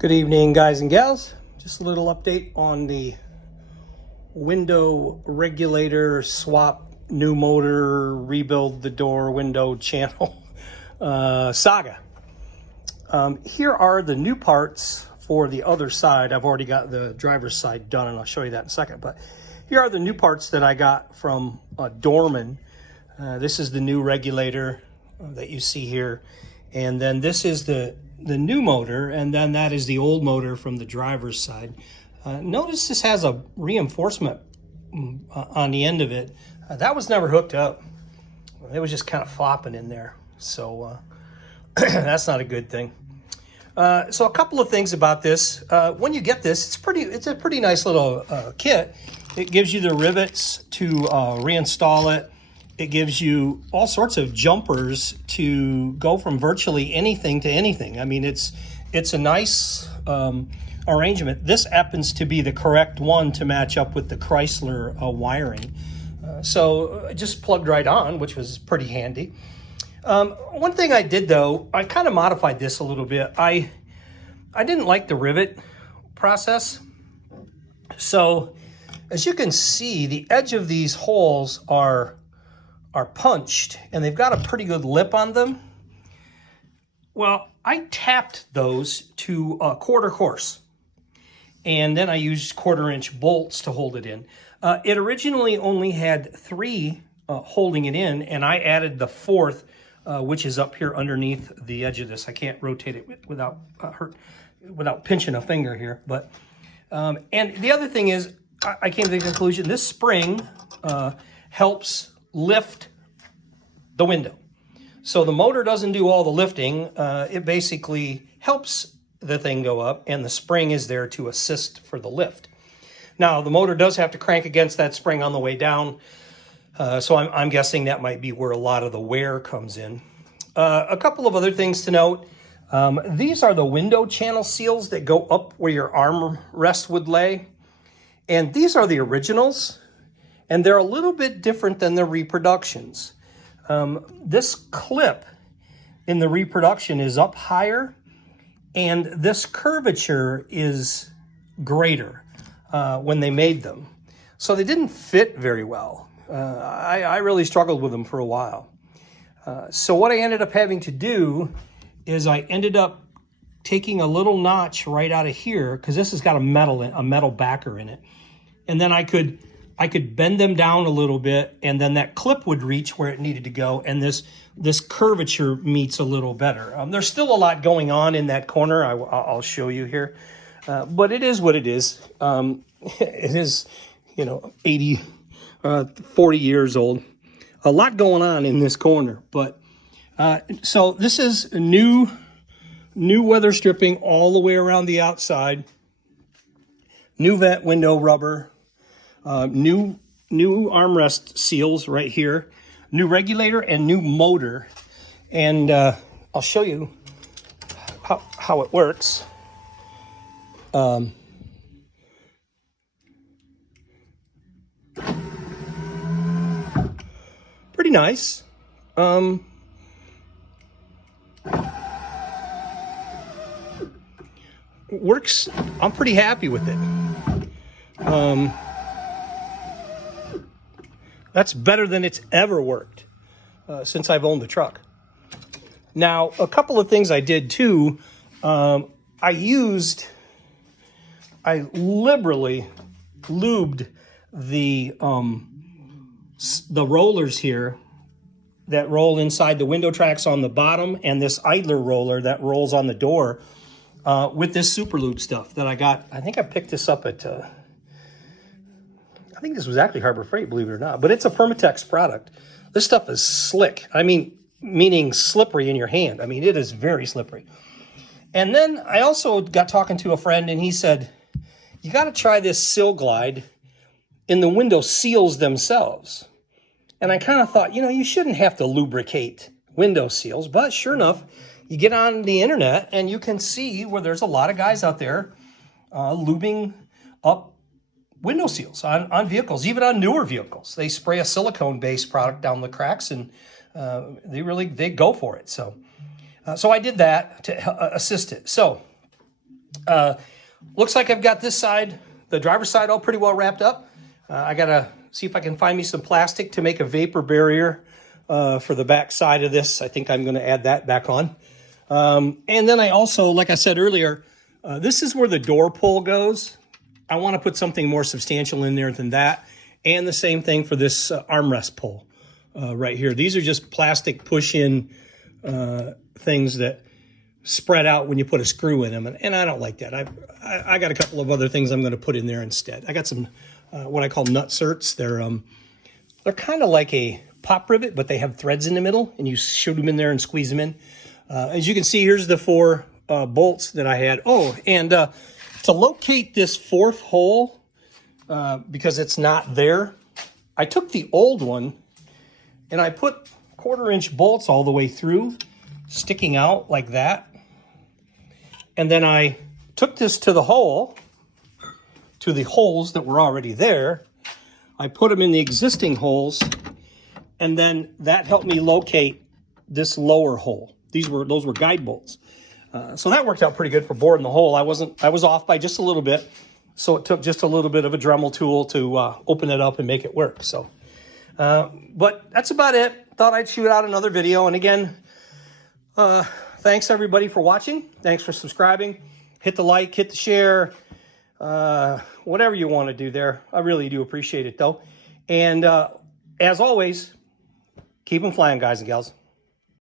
Good evening, guys and gals. Just a little update on the window regulator swap, new motor, rebuild the door window channel saga. Here are the new parts for the other side. I've already got the driver's side done, and I'll show you that in a second. But here are the new parts that I got from Dorman. This is the new regulator that you see here. And then this is the new motor, and then that is the old motor from the driver's side. Notice this has a reinforcement on the end of it. That was never hooked up. It was just kind of flopping in there. So that's not a good thing. So a couple of things about this. When you get this, it's a pretty nice little kit. It gives you the rivets to reinstall it. It gives you all sorts of jumpers to go from virtually anything to anything. I mean, it's a nice arrangement. This happens to be the correct one to match up with the Chrysler wiring. So it just plugged right on, which was pretty handy. One thing I did, though, I kind of modified this a little bit. I didn't like the rivet process. So as you can see, the edge of these holes are punched, and they've got a pretty good lip on them. Well, I tapped those to a quarter course, and then I used 1/4-inch bolts to hold it in. It originally only had 3 holding it in, and I added the 4th, which is up here underneath the edge of this. I can't rotate it without pinching a finger here. But and the other thing is, I came to the conclusion this spring helps lift the window. So the motor doesn't do all the lifting. It basically helps the thing go up, and the spring is there to assist for the lift. Now, the motor does have to crank against that spring on the way down. So I'm guessing that might be where a lot of the wear comes in. A couple of other things to note. These are the window channel seals that go up where your armrest would lay. And these are the originals. And they're a little bit different than the reproductions. This clip in the reproduction is up higher, and this curvature is greater when they made them. So they didn't fit very well. I really struggled with them for a while. So what I ended up having to do is I ended up taking a little notch right out of here, because this has got a metal backer in it. And then I could bend them down a little bit, and then that clip would reach where it needed to go, and this curvature meets a little better. There's still a lot going on in that corner. I'll show you here, but it is what it is. It is, 40 years old. A lot going on in this corner, but so this is new weather stripping all the way around the outside. New vent window rubber. New armrest seals right here, new regulator and new motor, and I'll show you how it works. Pretty nice. Works. I'm pretty happy with it. That's better than it's ever worked since I've owned the truck. Now, a couple of things I did too. I liberally lubed the rollers here that roll inside the window tracks on the bottom, and this idler roller that rolls on the door with this super lube stuff that I got. I think I picked this up at I think this was actually Harbor Freight, believe it or not, but it's a Permatex product. This stuff is slick. I mean, meaning slippery in your hand. I mean, it is very slippery. And then I also got talking to a friend, and he said, you got to try this Seal Glide in the window seals themselves. And I kind of thought, you shouldn't have to lubricate window seals, but sure enough, you get on the internet and you can see where there's a lot of guys out there lubing up window seals on vehicles, even on newer vehicles. They spray a silicone-based product down the cracks, and they go for it. So I did that to assist it. So Looks like I've got this side, the driver's side, all pretty well wrapped up. I gotta see if I can find me some plastic to make a vapor barrier for the back side of this. I think I'm gonna add that back on. And then I also, like I said earlier, this is where the door pull goes. I want to put something more substantial in there than that. And the same thing for this armrest pull right here. These are just plastic push-in things that spread out when you put a screw in them. And I don't like that. I got a couple of other things I'm going to put in there instead. I got some what I call nutserts. They're kind of like a pop rivet, but they have threads in the middle, and you shoot them in there and squeeze them in. As you can see, here's the 4 bolts that I had. Oh, and to locate this 4th hole, because it's not there, I took the old one and I put 1/4-inch bolts all the way through, sticking out like that. And then I took this to the hole, to the holes that were already there. I put them in the existing holes, and then that helped me locate this lower hole. Those were guide bolts. So that worked out pretty good for boring the hole. I was off by just a little bit, so it took just a little bit of a Dremel tool to open it up and make it work. So, but that's about it. Thought I'd shoot out another video. And again, thanks everybody for watching. Thanks for subscribing. Hit the like, hit the share, whatever you want to do there. I really do appreciate it though. And as always, keep them flying, guys and gals.